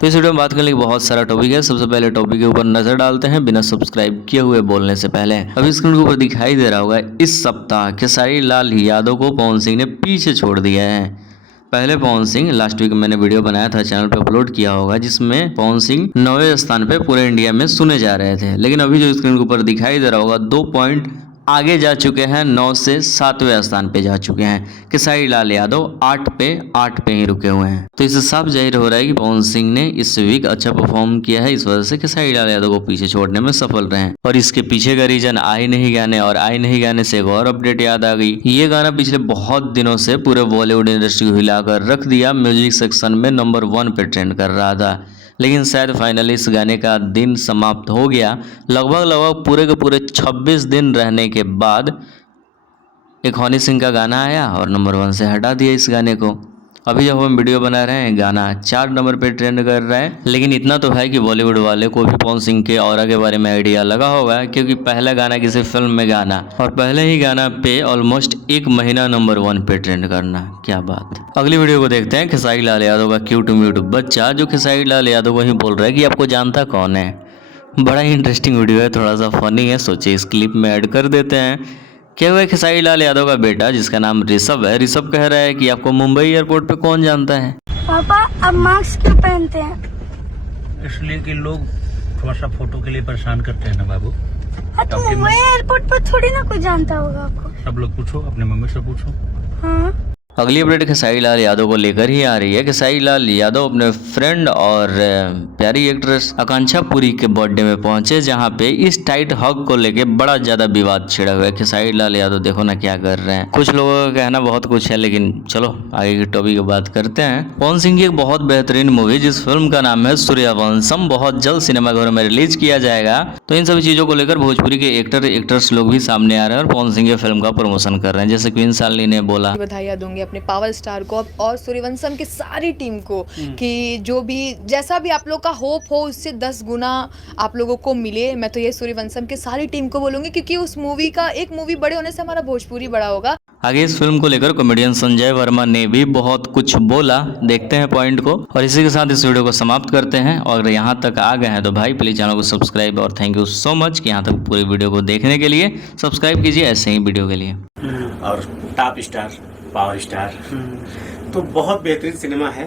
तो इस वीडियो में बात करने के बहुत सारा टॉपिक है। सबसे पहले टॉपिक के ऊपर नजर डालते हैं बिना सब्सक्राइब किए हुए बोलने से पहले। अभी स्क्रीन के ऊपर दिखाई दे रहा होगा, इस सप्ताह खेसारी लाल यादव को पवन सिंह ने पीछे छोड़ दिया है। पहले पवन सिंह लास्ट वीक मैंने वीडियो बनाया था, चैनल पे अपलोड किया होगा, जिसमें पवन सिंह 9वें स्थान पे पूरे इंडिया में सुने जा रहे थे। लेकिन अभी जो स्क्रीन के ऊपर दिखाई दे रहा होगा, 2 पॉइंट आगे जा चुके हैं, 9 से 7वें स्थान पे जा चुके हैं। खेसारी लाल यादव 8 पे ही रुके हुए हैं। तो इससे साफ जाहिर हो रहा है कि पवन सिंह ने इस वीक अच्छा परफॉर्म किया है, इस वजह से खेसारी लाल यादव को पीछे छोड़ने में सफल रहे हैं। और इसके पीछे का रीजन आई नहीं गाने, और आई नहीं गाने से एक और अपडेट याद आ गई। ये गाना पिछले बहुत दिनों से पूरे बॉलीवुड इंडस्ट्री को हिलाकर रख दिया, म्यूजिक सेक्शन में नंबर 1 पे ट्रेंड कर रहा था। लेकिन शायद फाइनली इस गाने का दिन समाप्त हो गया। लगभग पूरे के पूरे 26 दिन रहने के बाद एक हनी सिंह का गाना आया और नंबर 1 से हटा दिया इस गाने को। अभी जब हम वीडियो बना रहे हैं, गाना 4 नंबर पे ट्रेंड कर रहा है। लेकिन इतना तो है कि बॉलीवुड वाले को भी पवन सिंह के ऑरा के बारे में आइडिया लगा होगा, क्योंकि पहला गाना किसी फिल्म में गाना और पहले ही गाना पे ऑलमोस्ट 1 महीना नंबर 1 पे ट्रेंड करना, क्या बात। अगली वीडियो को देखते हैं। खेसारी लाल यादव का क्यूट म्यूट बच्चा जो खेसारी लाल यादव को ही बोल रहा है कि आपको जानता कौन है। बड़ा ही इंटरेस्टिंग वीडियो है, थोड़ा सा फनी है, सोचिए इस क्लिप में ऐड कर देते हैं। क्या हुआ, खेसारी लाल यादव का बेटा जिसका नाम ऋषभ है, ऋषभ कह रहा है कि आपको मुंबई एयरपोर्ट पे कौन जानता है। पापा अब मास्क क्यों पहनते हैं? इसलिए कि लोग थोड़ा सा फोटो के लिए परेशान करते हैं ना बाबू। हाँ तो मुंबई एयरपोर्ट पर थोड़ी ना कोई जानता होगा आपको। सब लोग पूछो, अपने मम्मी से पूछो। हाँ अगली अपडेट खेसारी लाल यादव को लेकर ही आ रही है। खेसारी लाल यादव अपने फ्रेंड और प्यारी एक्ट्रेस आकांक्षा पुरी के बर्थडे में पहुंचे, जहां पे इस टाइट हग को लेके बड़ा ज्यादा विवाद छिड़ा हुआ है। खेसारी लाल यादव देखो ना क्या कर रहे हैं। कुछ लोगों का कहना बहुत कुछ है, लेकिन चलो आगे की टॉपिक की बात करते हैं। पवन सिंह की एक बहुत बेहतरीन मूवी जिस फिल्म का नाम है सूर्यवंशम, बहुत जल्द सिनेमाघरों में रिलीज किया जाएगा। तो इन सभी चीजों को लेकर भोजपुरी के एक्टर्स लोग भी सामने आ रहे हैं और पवन सिंह की फिल्म का प्रमोशन कर रहे हैं। जैसे क्वीन शालिनी ने बोला, बधाइयाँ दूंगी अपने पावर स्टार को और सूर्यवंशम की सारी टीम को कि जो भी जैसा भी आप लोग का होप हो उससे 10 गुना आप लोगों को मिले। मैं तो ये सूर्यवंशम की सारी टीम को बोलूंगी, क्योंकि उस मूवी का एक मूवी बड़े होने से हमारा भोजपुरी बड़ा होगा। आगे इस फिल्म को लेकर कॉमेडियन संजय वर्मा ने भी बहुत कुछ बोला, देखते हैं पॉइंट को। और इसी के साथ इस वीडियो को समाप्त करते हैं। और अगर यहाँ तक आ गए हैं तो भाई प्लीज चैनल को सब्सक्राइब, और थैंक यू सो मच कि यहाँ तक पूरी वीडियो को देखने के लिए। सब्सक्राइब कीजिए ऐसे ही वीडियो के लिए। और टॉप स्टार, पावर स्टार, तो बहुत बेहतरीन सिनेमा है।